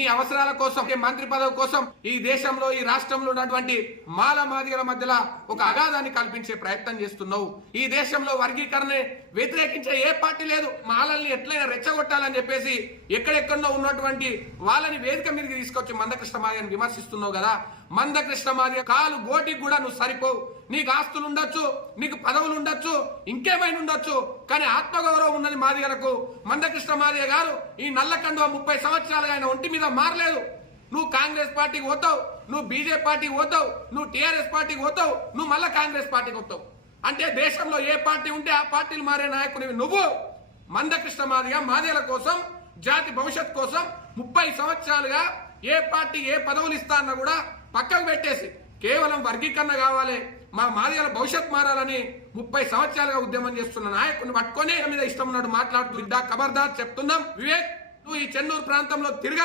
ఈ అవసరాల కోసం మంత్రి పదవి కోసం ఈ దేశంలో ఈ రాష్ట్రంలో ఉన్నటువంటి మాల మాదిగల మధ్యలో ఒక అగాధాన్ని కల్పించే ప్రయత్నం చేస్తున్నావు. ఈ దేశంలో వర్గీకరణ వ్యతిరేకించే ఏ పార్టీ లేదు. మాలల్ని ఎట్లయినా రెచ్చగొట్టాలని చెప్పేసి ఎక్కడెక్కడో ఉన్నటువంటి వాళ్ళని వేదిక మీదకి తీసుకొచ్చి మందకృష్ణ మాదిగని విమర్శిస్తున్నావు కదా. మందకృష్ణ మాదిగ కాలు గోటికి కూడా నువ్వు సరిపోవు. నీకు ఆస్తులు ఉండొచ్చు, నీకు పదవులు ఉండొచ్చు, ఇంకేమైనా ఉండొచ్చు, కానీ ఆత్మగౌరవం ఉన్నది మాదిగలకు. మందకృష్ణ మాదిగ గారు ఈ నల్లకండువ 30 సంవత్సరాలుగా ఆయన ఒంటి మీద మారలేదు. నువ్వు కాంగ్రెస్ పార్టీకి పోతావు, నువ్వు బీజేపీ పార్టీకి పోతావు, నువ్వు టీఆర్ఎస్ పార్టీకి పోతావు, నువ్వు మళ్ళా కాంగ్రెస్ పార్టీకి వస్తావు. అంటే దేశంలో ఏ పార్టీ ఉంటే ఆ పార్టీలు మారే నాయకుడివి నువ్వు. మందకృష్ణ మాదిగ మాదిగల కోసం, జాతి భవిష్యత్ కోసం 30 సంవత్సరాలుగా ఏ పార్టీ ఏ పదవులు ఇస్తా అన్నా కూడా పక్కకు పెట్టేసి కేవలం వర్గీకరణ కావాలి, మా మాదిగల భవిష్యత్ మారాలని 30 సంవత్సరాలుగా ఉద్యమం చేస్తున్న నాయకుడిని పట్టుకొని మీద ఇష్టం ఉన్నట్టు మాట్లాడుతూ ఖబర్దార్ చెప్తున్నాం. వివేక్, నువ్వు ఈ చెన్నూరు ప్రాంతంలో తిరగ